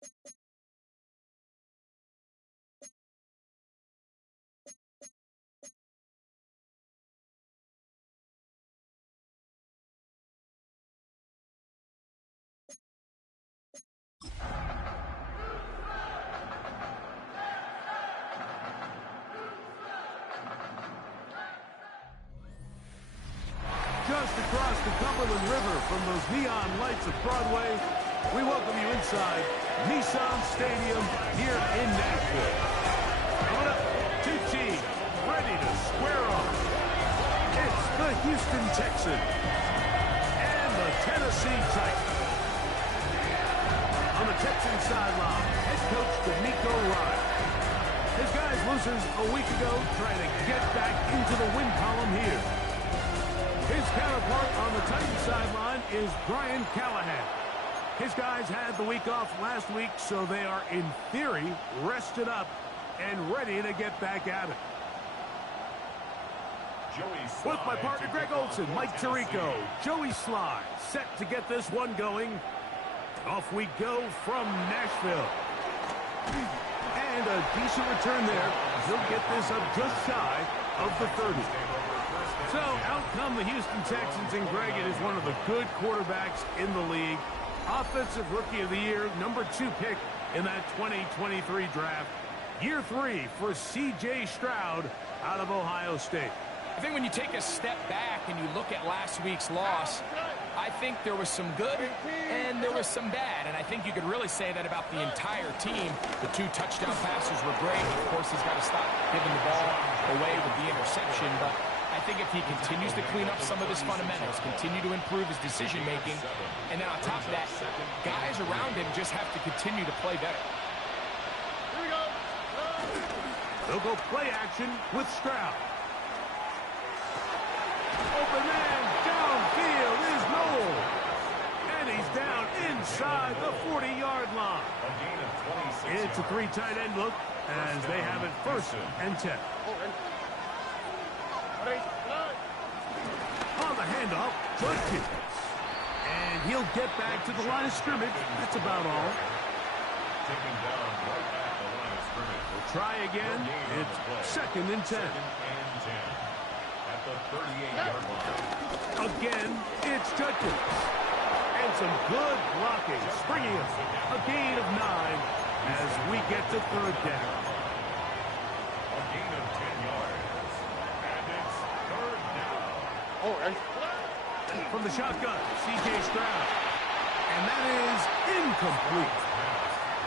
Just across the Cumberland River from those neon lights of Broadway, we welcome you inside Nissan Stadium here in Nashville. Coming up, two teams ready to square off. It's the Houston Texans and the Tennessee Titans. On the Texans sideline, head coach D'Amico Ryan. His guys loses a week ago trying to get back into the win column here. His counterpart on the Titans sideline is Brian Callahan. His guys had the week off last week, so they are, in theory, rested up and ready to get back at it. With my partner Greg Olson, Mike Tirico, Joey Sly, set to get this one going. Off we go from Nashville. And a decent return there. He'll get this up just shy of the 30. So, out come the Houston Texans, and Greg, it is one of the good quarterbacks in the league. Offensive Rookie of the Year, number 2 pick in that 2023 draft. Year 3 for C.J. Stroud out of Ohio State. I think when you take a step back and you look at last week's loss, I think there was some good and there was some bad. And I think you could really say that about the entire team. The 2 touchdown passes were great. Of course, he's got to stop giving the ball away with the interception, but I think if he continues to clean up some of his fundamentals, continue to improve his decision-making, and then on top of that, guys around him just have to continue to play better. Here we go. They'll go play action with Stroud. Open man, downfield is Noel. And he's down inside the 40-yard line. It's a 3 tight end look as they have it 1st and 10. On the handoff, Judkins. And he'll get back to the line of scrimmage. That's about all. We'll try again. It's 2nd and 10. At the 38-yard line. Again, it's Judkins. And some good blocking, springing us a gain of 9 as we get to 3rd down. A gain of 10 yards. From the shotgun, C.J. Stroud. And that is incomplete.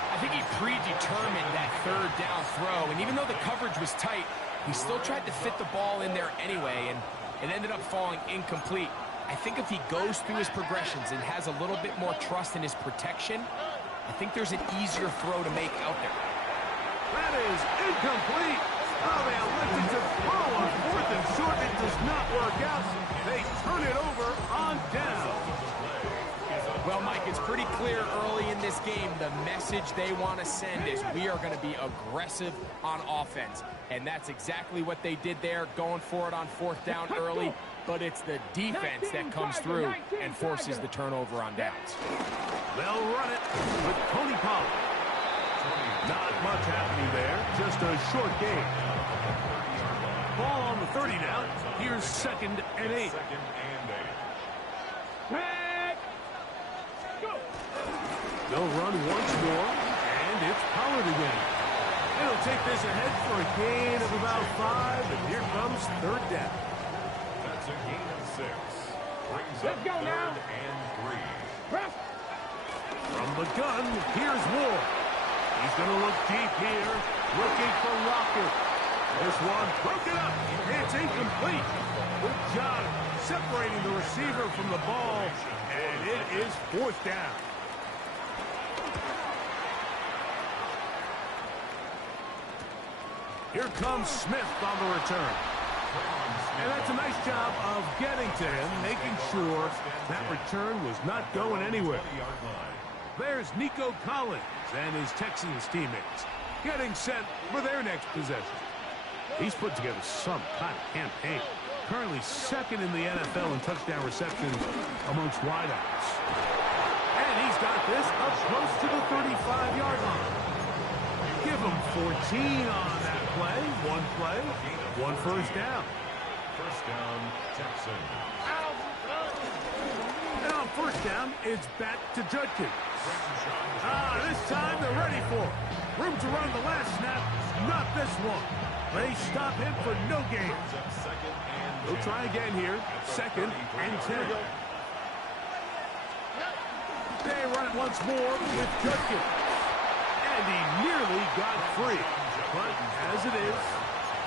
I think he predetermined that 3rd down throw, and even though the coverage was tight, he still tried to fit the ball in there anyway, and it ended up falling incomplete. I think if he goes through his progressions and has a little bit more trust in his protection, I think there's an easier throw to make out there. That is incomplete. Oh, they elected to throw on 4th and short. It does not work out. They turn it over on down. Well, Mike, it's pretty clear early in this game the message they want to send is we are going to be aggressive on offense. And that's exactly what they did there, going for it on 4th down early. But it's the defense that comes through and forces the turnover on downs. They'll run it with Tony Pollard. Not much happening there, just a short game. Ball on the 30 now. Here's 2nd and 8. They'll run once more, and it's Pollard again. It'll take this ahead for a gain of about 5, and here comes 3rd down. That's a gain of 6. Let's go now. And 3. From the gun, here's Ward. He's going to look deep here, looking for Lockett. This one broken up. It's incomplete. Good job separating the receiver from the ball, and it is 4th down. Here comes Smith on the return. And that's a nice job of getting to him, making sure that return was not going anywhere. There's Nico Collins and his Texans teammates getting set for their next possession. He's put together some kind of campaign. Currently 2nd in the NFL in touchdown receptions amongst wideouts. And he's got this up close to the 35-yard 14 on that play. One play, one first down. First down, Texans. And on first down, it's back to Judkins. This time they're ready for it. Room to run the last snap, not this one. They stop him for no gain. They'll try again here. Second and 10. They run it once more with Judkins. And he nearly got free. But as it is,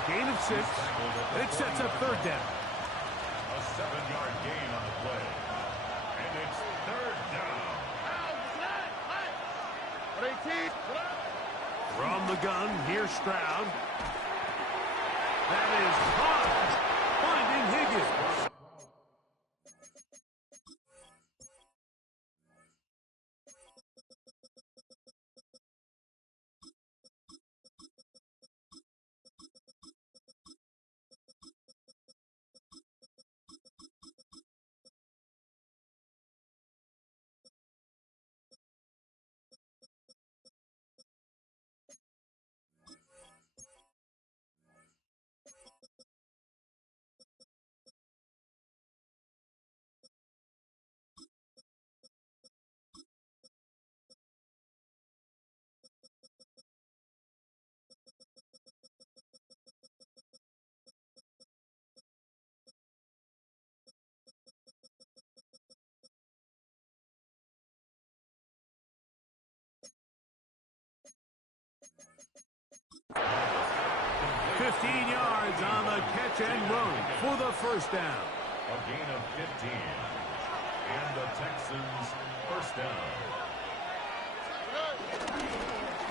gain of 6. And it sets up third down. A 7-yard gain on the play. And it's third down. From the gun, here's Stroud. That is caught. Finding Higgins. Yards on the catch and run for the first down. A gain of 15. And the Texans first down.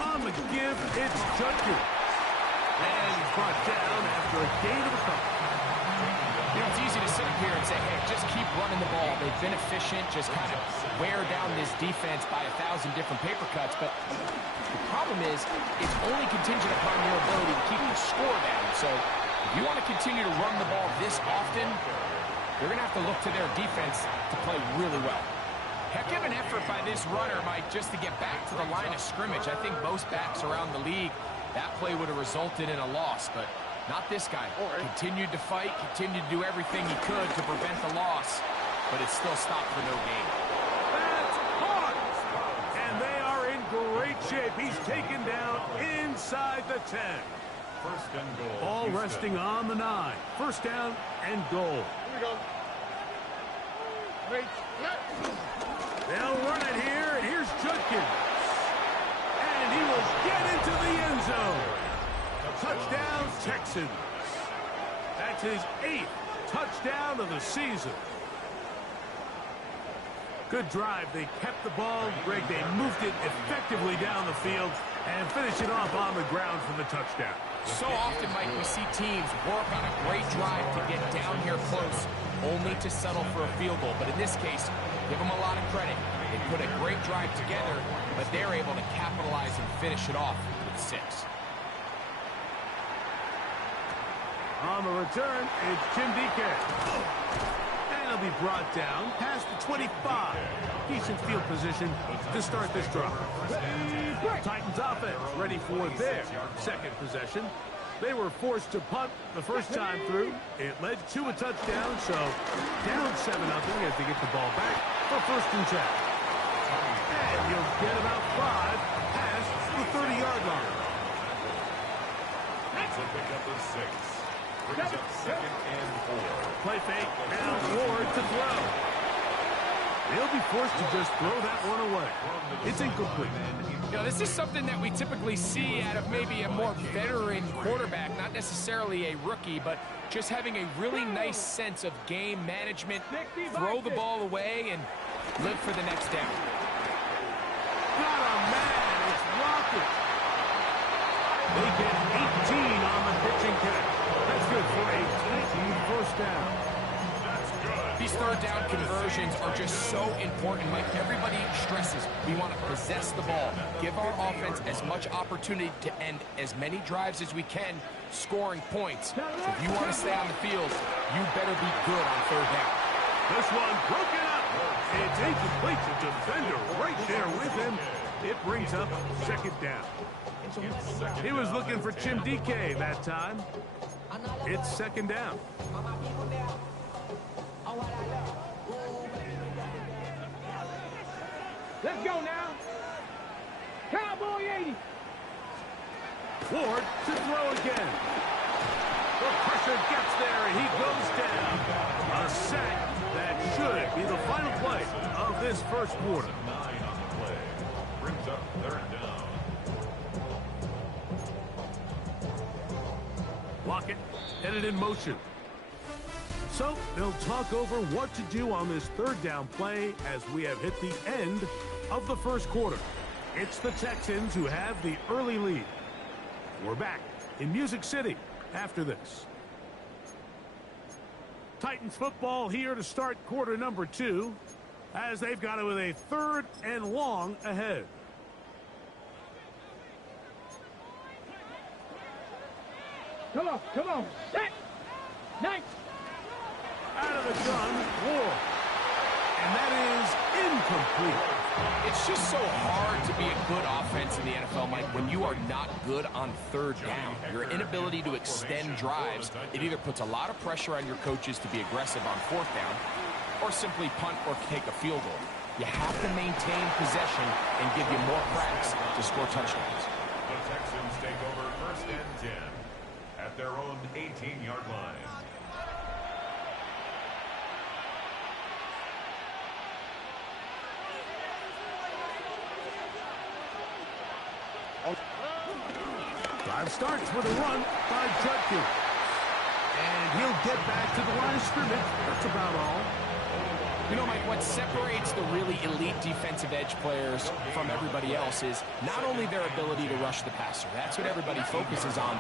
On the give, it's Judkins. And he's brought down after a gain of a couple. You know, it's easy to sit up here and say, hey, just keep running the ball. They've been efficient, just kind of wear down this defense by 1,000 different paper cuts. But the problem is, it's only contingent upon your ability to keep the score down. So if you want to continue to run the ball this often, you're going to have to look to their defense to play really well. Heck of an effort by this runner, Mike, just to get back to the line of scrimmage. I think most backs around the league, that play would have resulted in a loss, but not this guy. Continued to fight, continued to do everything he could to prevent the loss, but it still stopped for no gain. That's caught! And they are in great shape. He's taken down inside the 10. First and goal. Ball resting on the 9. First down and goal. Here we go. They'll run it here, and here's Judkins. And he will get into the end zone. Touchdown, Texans. That's his 8th touchdown of the season. Good drive. They kept the ball. Greg, they moved it effectively down the field and finished it off on the ground for the touchdown. So often, Mike, we see teams work on a great drive to get down here close, only to settle for a field goal. But in this case, give them a lot of credit. They put a great drive together, but they're able to capitalize and finish it off with 6. On the return, it's Jim DK. And he'll be brought down past the 25. Decent field position to start this drive. Titans offense ready for their second possession. They were forced to punt the first time through. It led to a touchdown, so down 7-0 as they get the ball back for first and 10. And he'll get about 5 past the 30-yard line. That's a pickup of 6. Brings up second and 4. Play fake, now Ward to throw. They'll be forced to just throw that one away. It's incomplete. You know, this is something that we typically see out of maybe a more veteran quarterback, not necessarily a rookie, but just having a really nice sense of game management, throw the ball away, and live for the next down. Not a man, it's Rocket. They get 18 on the pitching catch. That's good for a Titan first down. These third down conversions are just so important. Like everybody stresses, we want to possess the ball, give our offense as much opportunity to end as many drives as we can, scoring points. So if you want to stay on the field, you better be good on third down. This one broken up. It's incomplete. The defender right there with him. It brings up second down. He was looking for Chim DK that time. It's second down. Let's go now. Cowboy 80. Ward to throw again. The pressure gets there, and he goes down. A sack that should be the final play of this first quarter. 9 on the play. Brings up third down. Lockett headed in motion. So they'll talk over what to do on this third down play as we have hit the end of the first quarter. It's the Texans who have the early lead. We're back in Music City after this. Titans football here to start quarter number 2 as they've got it with a 3rd and long ahead. Come on. Set. Nice. Out of the gun, Ward. And that is incomplete. It's just so hard to be a good offense in the NFL, Mike, when you are not good on third down. Your inability to extend drives, it either puts a lot of pressure on your coaches to be aggressive on fourth down or simply punt or take a field goal. You have to maintain possession and give you more cracks to score touchdowns. The Texans take over 1st and 10 at their own 18-yard line. Drive starts with a run by Judkins. And he'll get back to the line of scrimmage. That's about all. You know, Mike, what separates the really elite defensive edge players from everybody else is not only their ability to rush the passer. That's what everybody focuses on.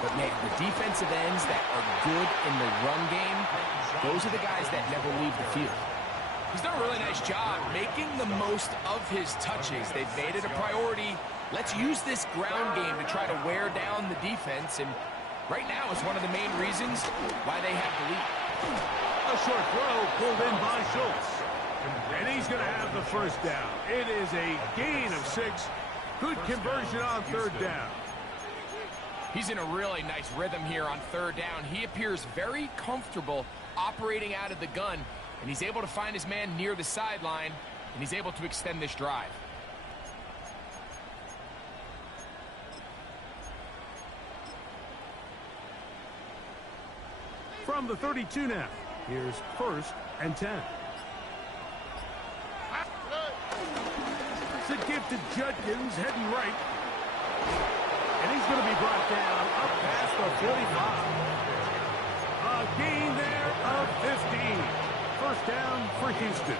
But, man, the defensive ends that are good in the run game, those are the guys that never leave the field. He's done a really nice job making the most of his touches. They've made it a priority. Let's use this ground game to try to wear down the defense, and right now is one of the main reasons why they have the lead. A short throw pulled in by Schultz. And he's going to have the first down. It is a gain of 6. Good conversion on third down. He's in a really nice rhythm here on third down. He appears very comfortable operating out of the gun, and he's able to find his man near the sideline, and he's able to extend this drive. From the 32 now, here's 1st and 10. It's a give to Judkins, heading right. And he's going to be brought down up past the 45. A gain there of 15. First down for Houston.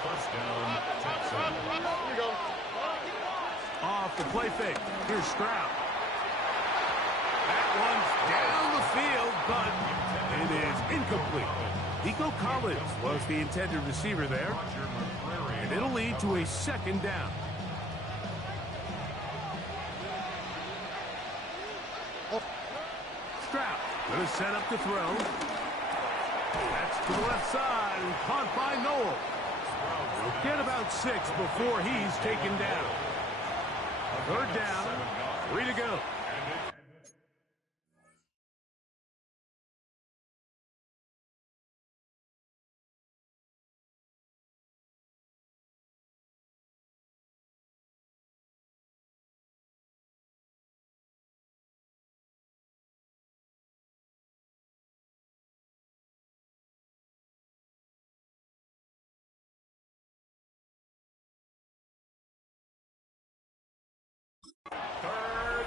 1st down, Texans. Here you go. Off the play fake. Here's Stroud. That one's down the field, but it is incomplete. Nico Collins was the intended receiver there, and it'll lead to a 2nd down. Stroud going to set up to throw. That's to the left side and caught by Noel. He'll get about 6 before he's taken down. 3rd down, 3 to go.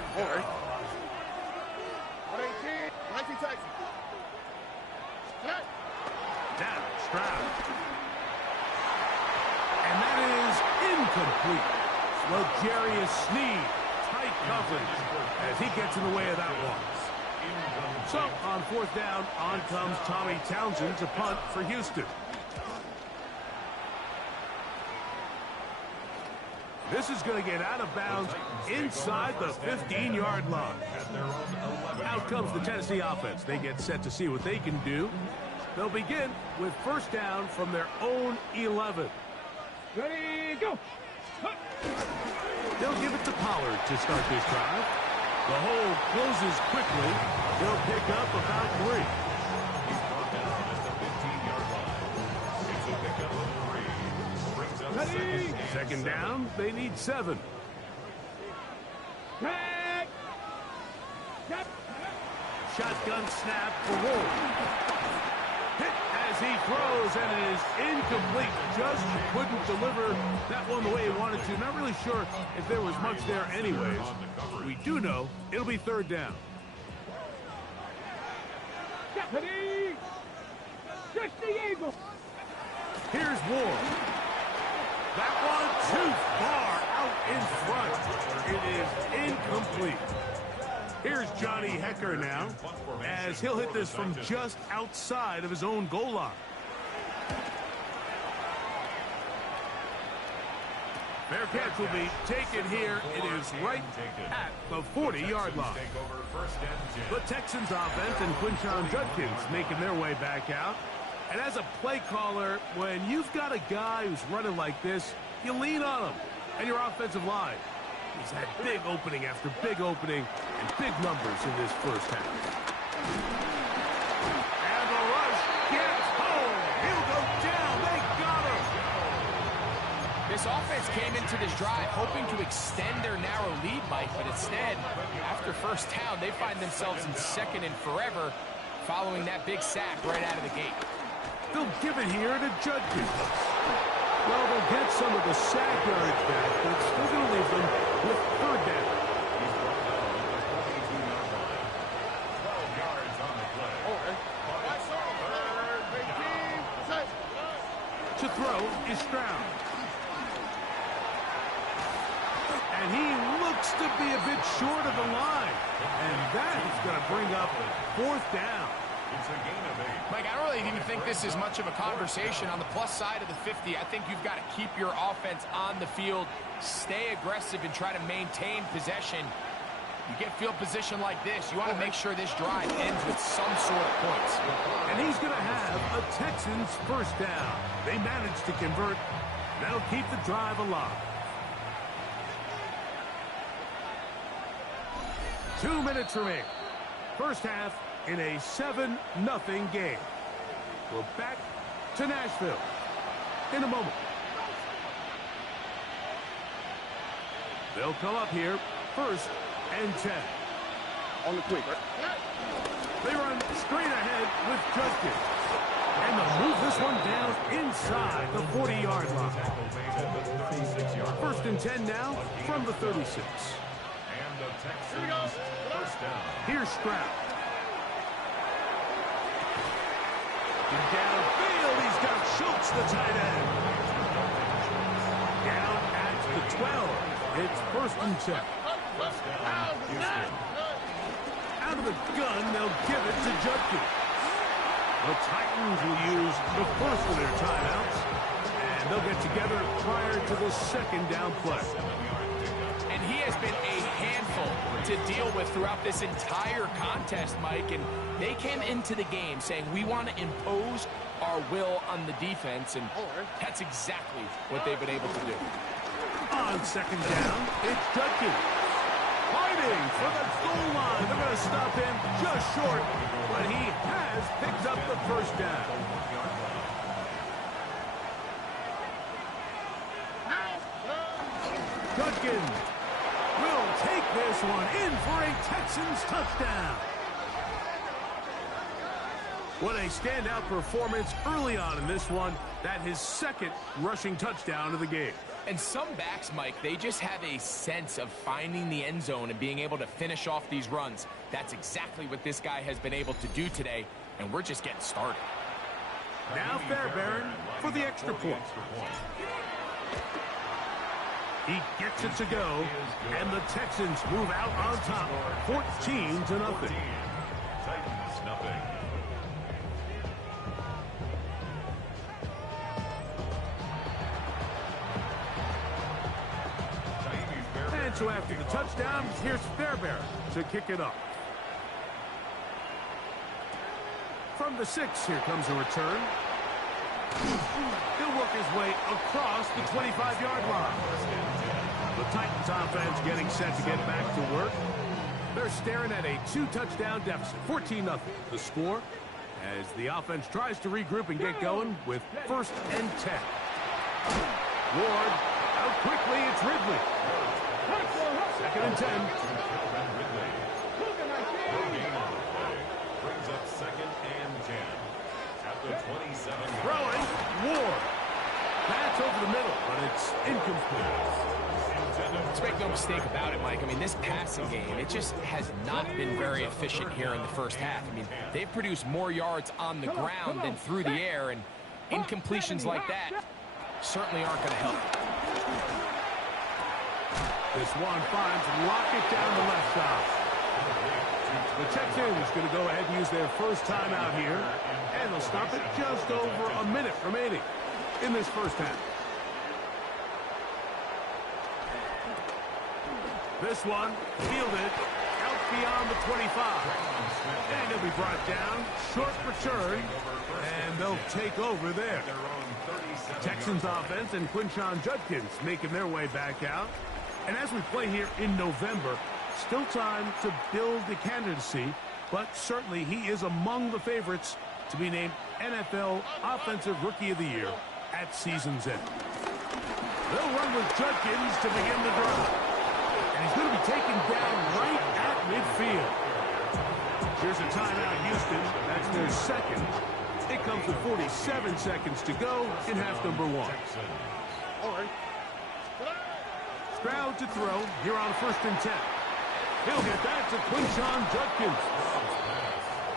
Third down. 118. 19 Texans. Down, Stroud. And that is incomplete. L'Jarius Sneed, tight coverage as he gets in the way of that one. So, on 4th down, on comes Tommy Townsend to punt for Houston. This is going to get out of bounds inside the 15-yard line. Out comes the Tennessee offense. They get set to see what they can do. They'll begin with 1st down from their own 11. Ready, go. They'll give it to Pollard to start this drive. The hole closes quickly. They'll pick up about 3. He's brought down at the 15-yard line. It's a pickup of 3. Brings up Second down, they need 7. Tag. Yep. Shotgun snap for Wolf. Hit as he throws, and it is incomplete. Just couldn't deliver that one the way he wanted to. Not really sure if there was much there anyways. We do know it'll be 3rd down. Deputy. 60 Eagle. Here's Ward. That one too far out in front. It is incomplete. Here's Johnny Hecker now, as he'll hit this from just outside of his own goal line. Fair catch will be taken here. It is right at the 40-yard line. The Texans offense and Quinshon Judkins making their way back out. And as a play caller, when you've got a guy who's running like this, you lean on him and your offensive line. He's had big opening after big opening and big numbers in this first half. And the rush gets home. He'll go down. They got him. This offense came into this drive hoping to extend their narrow lead, Mike, but instead, after first down, they find themselves in 2nd and forever following that big sack right out of the gate. They'll give it here to Judkins. Well, they'll get some of the sack yardage back, but it's still going to leave them with 3rd down. He's brought down at the 42-yard line. 12 yards on the play. To throw is Stroud. And he looks to be a bit short of the line. And that is going to bring up 4th down. It's a gain of 8. Mike, I don't really even think this is much of a conversation. On the plus side of the 50, I think you've got to keep your offense on the field, stay aggressive, and try to maintain possession. You get field position like this, you want to make sure this drive ends with some sort of points. And he's going to have a Texans 1st down. They managed to convert. That'll keep the drive alive. 2 minutes remaining. First half in a 7-0 game. We're back to Nashville in a moment. They'll come up here 1st and 10. On the quick. They run straight ahead with Judkins. And they'll move this one down inside the 40-yard line. 1st and 10 now from the 36. And the Texans 1st down. Here's Stroud. Downfield, he's got Schultz, the tight end. Down at the 12. It's 1st and 10. First down, Houston. Out of the gun, they'll give it to Judkins. The Titans will use the first of their timeouts, and they'll get together prior to the 2nd down play. And he has been a handful to deal with throughout this entire contest, Mike. And they came into the game saying, we want to impose our will on the defense. And that's exactly what they've been able to do. On 2nd down, it's Judkins. Fighting for the goal line. They're going to stop him just short, but he has picked up the 1st down. Judkins will take this one in for a Texans touchdown. What a standout performance early on in this one. That his 2nd rushing touchdown of the game. And some backs, Mike, they just have a sense of finding the end zone and being able to finish off these runs. That's exactly what this guy has been able to do today, and we're just getting started. Now Fairbairn for the extra point. He gets it to go, and the Texans move out on top, 14-0. Titans nothing. And so after the touchdown, here's Fairbairn to kick it up. From the 6, here comes a return. He'll work his way across the 25-yard line. The Titans offense getting set to get back to work. They're staring at a 2-touchdown deficit, 14-0. The score as the offense tries to regroup and get going with 1st and 10. Ward out quickly. It's Ridley. 2nd and 10. Brings up 2nd and 10. At the 27. Throwing. Ward. That's over the middle, but it's incomplete. Let's make no mistake about it, Mike. I mean, this passing game, it just has not been very efficient here in the first half. I mean, they've produced more yards on the ground than through the air, and incompletions like that certainly aren't going to help. This one finds Lockett down the left side. The Texans going to go ahead and use their first timeout here, and they'll stop it just over a minute remaining in this first half. This one fielded out beyond the 25. And he'll be brought down. Short return. And they'll take over there. Texans offense and Quinshon Judkins making their way back out. And as we play here in November, still time to build the candidacy, but certainly he is among the favorites to be named NFL Offensive Rookie of the Year at season's end. They'll run with Judkins to begin the drive. And he's going to be taken down right at midfield. Here's a timeout, Houston. That's their second. It comes with 47 seconds to go in half number 1. All right. Stroud to throw here on 1st and 10. He'll get that to Quinshon Judkins.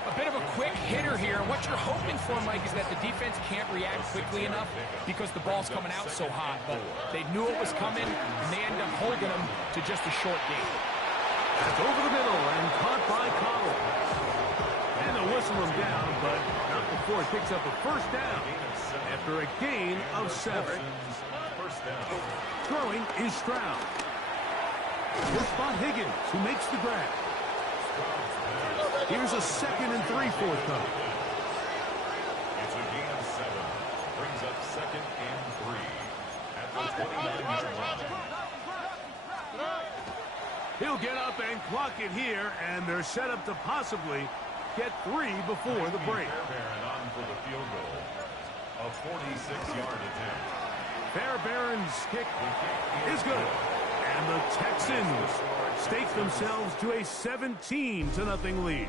A bit of a quick hitter here. What you're hoping for, Mike, is that the defense can't react quickly enough because the ball's coming out so hot. But they knew it was coming, and they end up holding them to just a short game. That's over the middle and caught by Collins. And they'll whistle him down, but not before it picks up a first down after a gain of 7. Throwing is Stroud. He'll spot Higgins, who makes the grab. Here's a 2nd and 3 forthcoming. It's a gain of 7. Brings up 2nd and 3. At the 29-yard line. He'll get up and clock it here, and they're set up to possibly get 3 before the break. Fairbairn on for the field goal. A 46-yard attempt. Fairbairn's kick is good. And the Texans stake themselves to a 17-0 lead.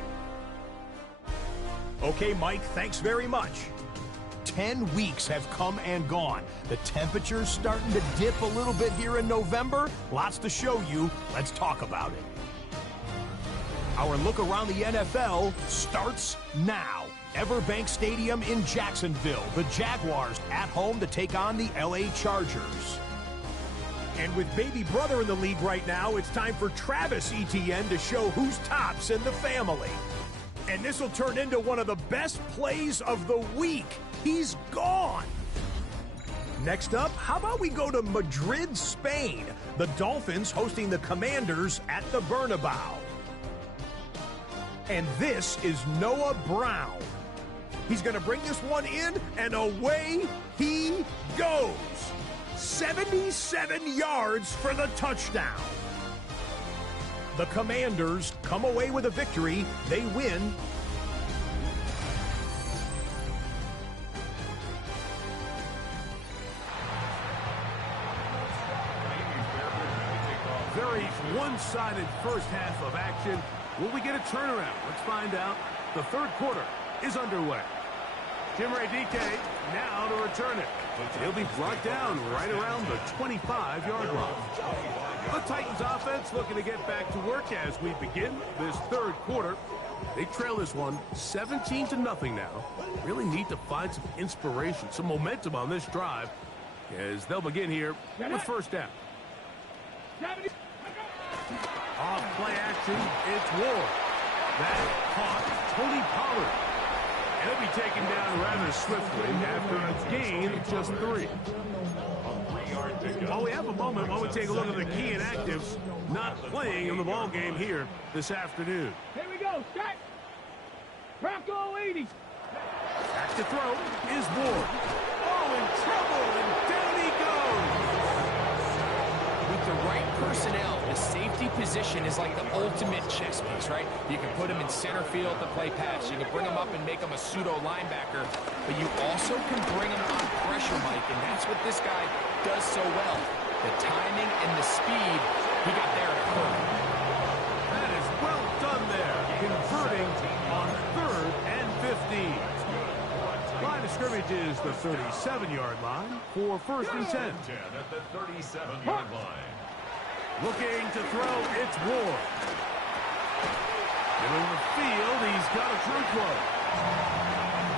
Okay, Mike, thanks very much. 10 weeks have come and gone. The temperature's starting to dip a little bit here in November. Lots to show you. Let's talk about it. Our look around the NFL starts now. Everbank Stadium in Jacksonville. The Jaguars at home to take on the LA Chargers. And with baby brother in the league right now, it's time for Travis Etienne to show who's tops in the family. And this will turn into one of the best plays of the week. He's gone. Next up, how about we go to Madrid, Spain? The Dolphins hosting the Commanders at the Bernabeu. And this is Noah Brown. He's going to bring this one in, and away he goes. 77 yards for the touchdown. The Commanders come away with a victory. They win. Very one-sided first half of action. Will we get a turnaround? Let's find out. The third quarter is underway. Jim Ray-DK now to return it. He'll be brought down right around the 25-yard line. The Titans offense looking to get back to work as we begin this third quarter. They trail this one 17-0 now. Really need to find some inspiration, some momentum on this drive as they'll begin here with first down. Off play action, it's Ward. That caught Tony Pollard. And he'll be taken down rather swiftly after a gain of just 3. While we have a moment, while we take a look at the key inactives not playing in the ball game here this afternoon. Here we go, set. Bronco 80. Back to throw is Ward. in trouble, and down he goes. With the right personnel, the safety position is like the ultimate chess piece, right? You can put him in center field to play pass. You can bring him up and make him a pseudo linebacker, but you also can bring him on pressure, Mike, and that's what this guy does so well. The timing and the speed, he got there in a hurry. That is well done there, converting on 3rd and 15. Line of scrimmage is the 37-yard line for 1st and 10. At the 37-yard line. Looking to throw, it's Ward. Middle of the field, he's got a through throw.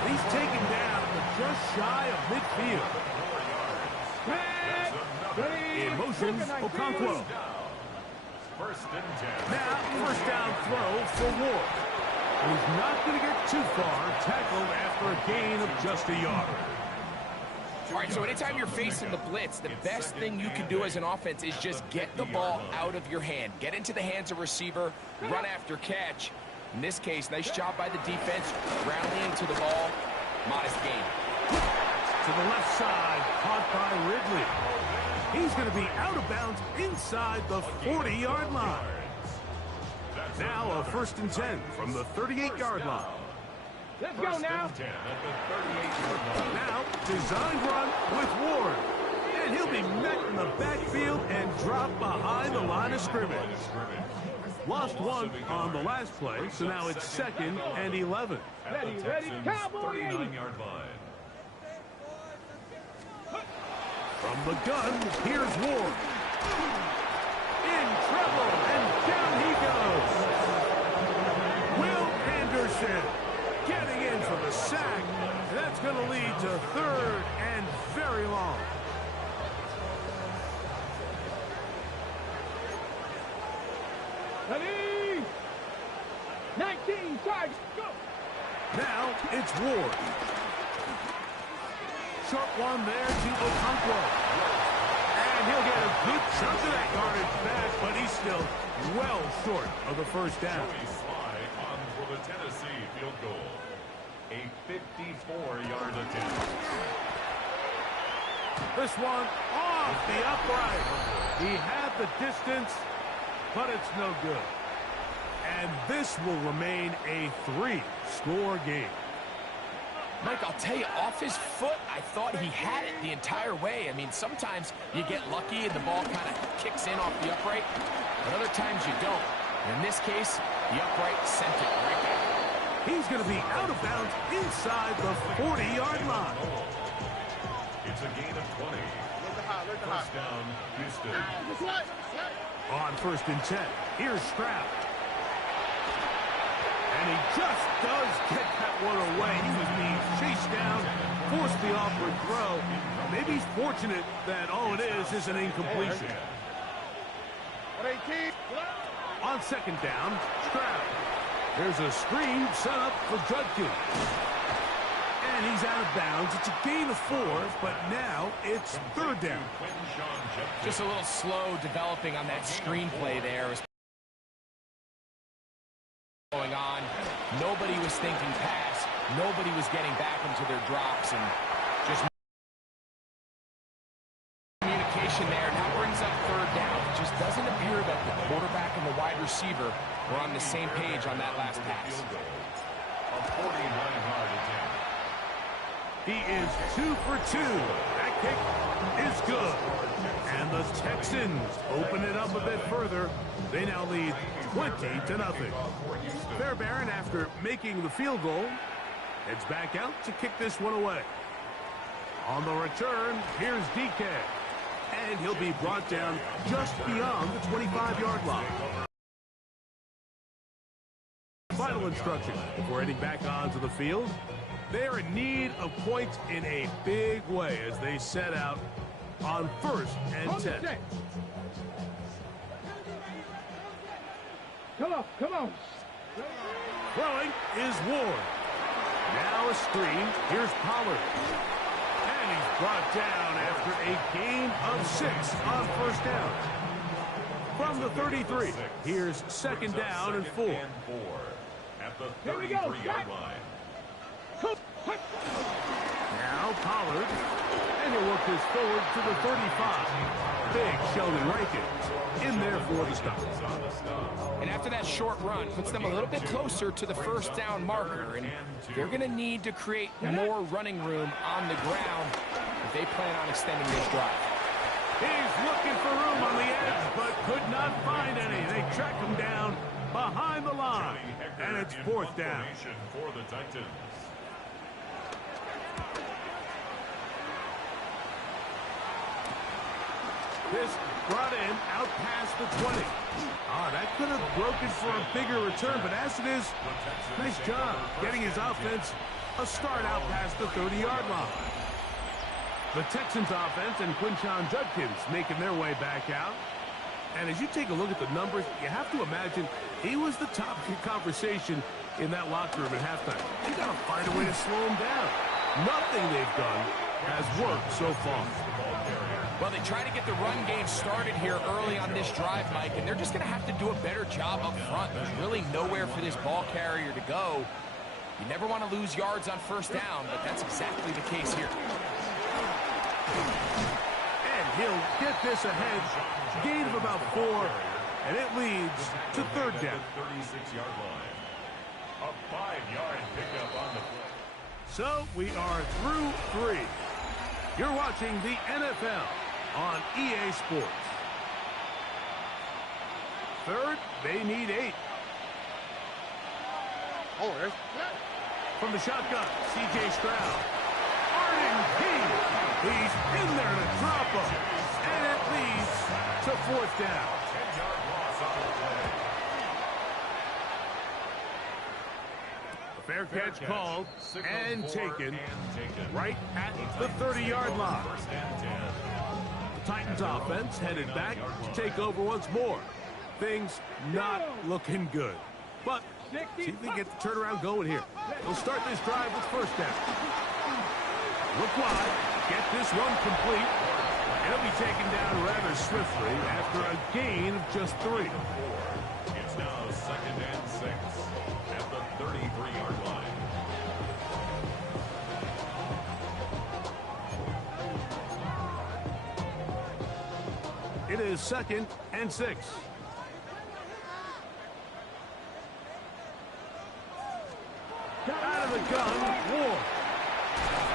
He's taken down just shy of midfield. In motion, Okonkwo. First and 10. Now, first down throw for Ward. He's not going to get too far, tackled after a gain of just a yard. All right, so anytime you're facing the blitz, the best thing you can do as an offense is just get the ball out of your hand. Get into the hands of receiver, run after catch. In this case, nice job by the defense, rallying to the ball. Modest gain. To the left side, caught by Ridley. He's going to be out of bounds inside the 40-yard line. Now a 1st and 10 from the 38-yard line. Let's go now. Now, designed run with Ward. And he'll be met in the backfield and dropped behind the line of scrimmage. Lost one on the last play, so now it's 2nd and 11. Ready, Cowboys! 39-yard line. From the gun, here's Ward. In trouble, and down he goes. Will Anderson getting in for the sack. That's going to lead to 3rd and very long. Ready! 19, target, go! Now it's Ward. Short one there to Okonkwo. And he'll get a good chunk of that yardage back, but he's still well short of the first down. Joey Sly on for the Tennessee field goal. A 54-yard attempt. This one off the upright. He had the distance, but it's no good. And this will remain a 3-score game. Mike, I'll tell you, off his foot, I thought he had it the entire way. I mean, sometimes you get lucky and the ball kind of kicks in off the upright, but other times you don't. And in this case, the upright sent it right back. He's going to be out of bounds inside the 40-yard line. It's a gain of 20. First down, Houston. On 1st and 10, here's Stroud. And he just does get that one away. He was being chased down, forced the awkward throw. Maybe he's fortunate that all it is an incompletion. On 2nd down, Stroud. There's a screen set up for Judkins. And he's out of bounds. It's a gain of 4, but now it's 3rd down. Just a little slow developing on that screenplay there. Going on. Nobody was thinking pass. Nobody was getting back into their drops, and just communication there. Now brings up 3rd down. It just doesn't appear that the quarterback and the wide receiver were on the same page on that last pass. A 49-yard attempt. He is 2 for 2. That kick is good. And the Texans open it up a bit further. They now lead 20-0. Fairbairn, after making the field goal, heads back out to kick this one away. On the return, here's DK. And he'll be brought down just beyond the 25-yard line. Final instruction before heading back onto the field. They're in need of points in a big way as they set out on 1st and 10. Come on. Throwing is Ward. Now a screen. Here's Pollard. And he's brought down after a gain of 6 on 1st down. From the 33, here's 2nd down and 4. At the 33-yard line. Now Pollard. And he'll work this forward to the 35. Big Sheldon Rankins in there for the stop. And after that short run, puts them a little bit closer to the first down marker. And they're going to need to create more running room on the ground if they plan on extending this drive. He's looking for room on the edge, but could not find any. They track him down behind the line. And it's fourth down. For the Titans. This brought in out past the 20. That could have broken for a bigger return, but as it is, nice job getting his offense a start out past the 30-yard line. The Texans offense and Quinshon Judkins making their way back out. And as you take a look at the numbers, you have to imagine he was the top conversation in that locker room at halftime. You got to find a way to slow him down. Nothing they've done has worked so far. Well, they try to get the run game started here early on this drive, Mike, and they're just going to have to do a better job up front. There's really nowhere for this ball carrier to go. You never want to lose yards on first down, but that's exactly the case here. And he'll get this ahead. Gain of about 4, and it leads to third down. 36-yard line. A 5-yard pickup on the play. So we are through 3. You're watching the NFL on EA Sports. Third, they need 8. Oh, there's... From the shotgun, C.J. Stroud. Arden Key. He's in there to drop him. And it leads to fourth down. 10-yard loss on the play. A fair catch called and taken taken. right at the 30-yard line. First and 10. The Titans offense headed back to take over once more. Things not looking good. But see if they get the turnaround going here. They'll start this drive with first down. Look wide. Get this run complete. It'll be taken down rather swiftly after a gain of just 3. It's now second and 6 at the 33-yard line. It is second and 6. Out of the gun, Ward.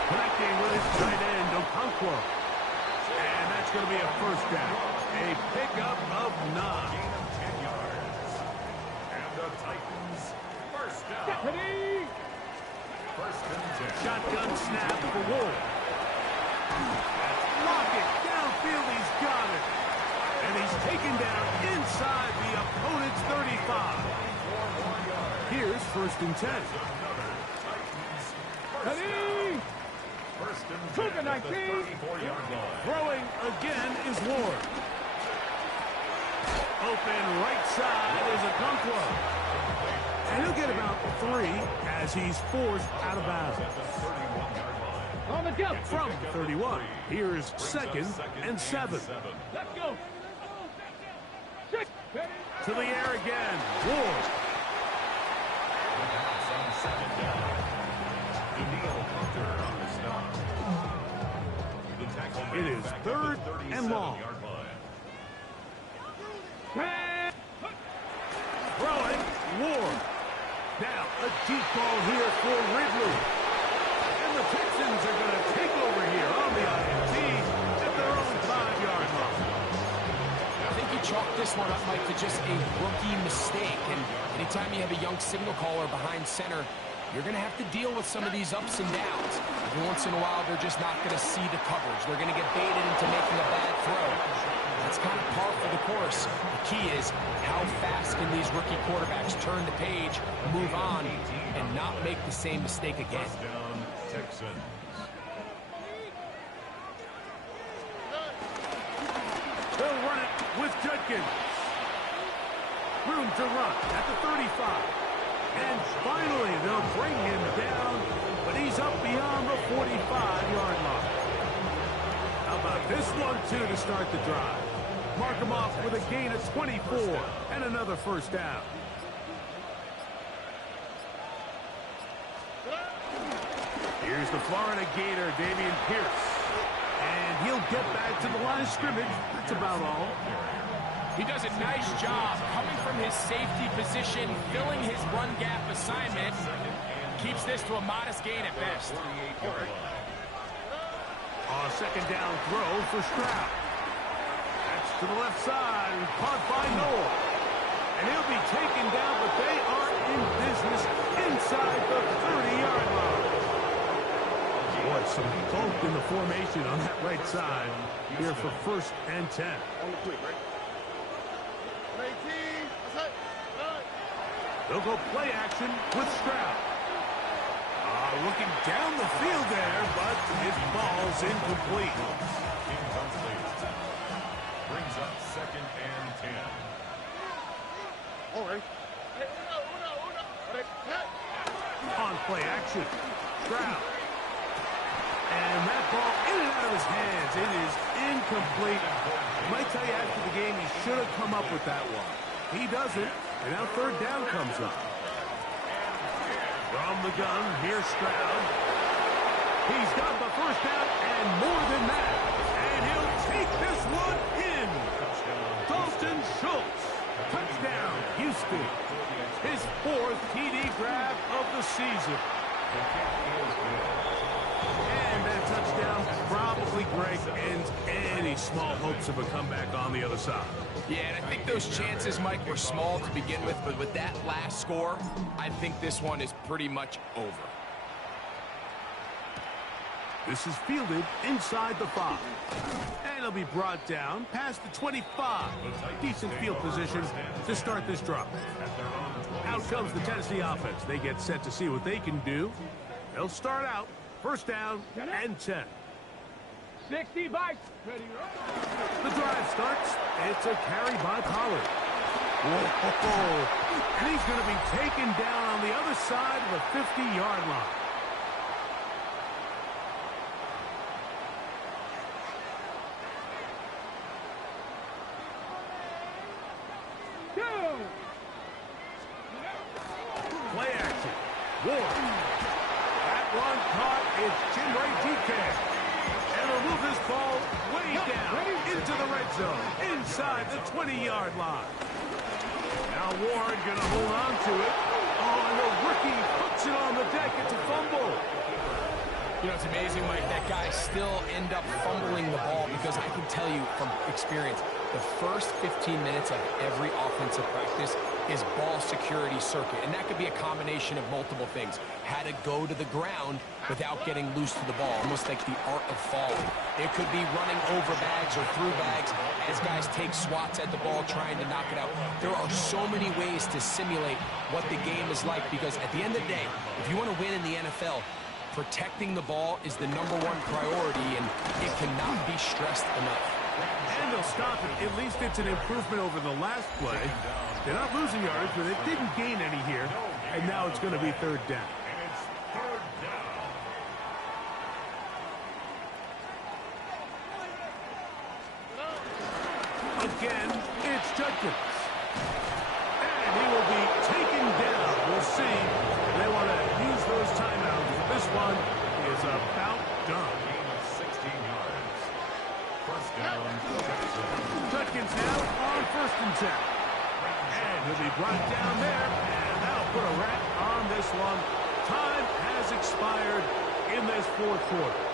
Connecting with his tight end, Okonkwo. And that's going to be a first down. A pickup of 9. Gain of 10 yards. And the Titans first down. First and 10. Shotgun snap for Ward. Lockett downfield, he's got it. And he's taken down inside the opponent's 35. Here's first and 10. First and 10 at the 34-yard line. Throwing again is Ward. Open right side is Okonkwo. And he'll get about 3 as he's forced out of bounds. On the jump. From 31, here's second and 7. Let's go. To the air again, Ward. It is third and long. Throwing, Ward. Now a deep ball here for Ridley. And the Texans are going to take over here on the INT at their own 5-yard line. I think you chalk this one up, Mike, to just a rookie mistake. And anytime you have a young signal caller behind center, you're going to have to deal with some of these ups and downs. Every once in a while, they're just not going to see the coverage. They're going to get baited into making a bad throw. That's kind of par for the course. The key is how fast can these rookie quarterbacks turn the page, move on, and not make the same mistake again. First down, Texans. They'll run it with Judkins. Room to run at the 35. And finally, they'll bring him down, but he's up beyond the 45-yard line. How about this one, too, to start the drive? Mark him off with a gain of 24 and another first down. Here's is the Florida Gator, Dameon Pierce. And he'll get back to the line of scrimmage. That's about all. He does a nice job coming from his safety position, filling his run gap assignment. Keeps this to a modest gain at best. On a second down throw for Stroud. That's to the left side, caught by Noel. And he'll be taken down, but they are in business inside the 30-yard line. Boy, some bulk in the formation on that right side here for 1st and 10. On the quick, right? 18. That's it. They'll go play action with Stroud. Looking down the field there, but his ball's incomplete. Brings up 2nd and 10. All right. On play action, Stroud. And that ball in and out of his hands. It is incomplete. I might tell you after the game he should have come up with that one. He doesn't, and now 3rd down comes up. From the gun, here's Stroud. He's got the 1st down and more than that. And he'll take this one in. Dalton Schultz. Touchdown, Houston. His 4th TD grab of the season. And that touchdown probably, Greg, ends any small hopes of a comeback on the other side. Yeah, and I think those chances, Mike, were small to begin with, but with that last score, I think this one is pretty much over. This is fielded inside the 5. And it'll be brought down past the 25. Decent field position to start this drive. Out comes the Tennessee offense. They get set to see what they can do. They'll start out 1st down and 10. 60 bites. The drive starts. It's a carry by Pollard. Whoa. And he's going to be taken down on the other side of the 50-yard line. Play action. Ward. That one caught. It's Chinray DK. And he'll move this ball way down into the red zone, inside the 20-yard line. Now Ward going to hold on to it. Oh, and the rookie puts it on the deck. It's a fumble. You know, it's amazing, Mike, that guys still end up fumbling the ball because I can tell you from experience, the first 15 minutes of every offensive practice is ball security circuit, and that could be a combination of multiple things. How to go to the ground without getting loose to the ball, almost like the art of falling. It could be running over bags or through bags as guys take swats at the ball trying to knock it out. There are so many ways to simulate what the game is like because at the end of the day, if you want to win in the NFL, protecting the ball is the #1 priority, and it cannot be stressed enough. And they'll stop it. At least it's an improvement over the last play. They're not losing yards, but it didn't gain any here. And now it's going to be 3rd down. And it's 3rd down. Again, it's Judkins. And he will be taken down. We'll see. They want to use those timeouts. This one is about done. Gain of 16 yards. 1st down. Judkins now on 1st and 10. And he'll be brought down there. And that'll put a wrap on this one. Time has expired in this 4th quarter.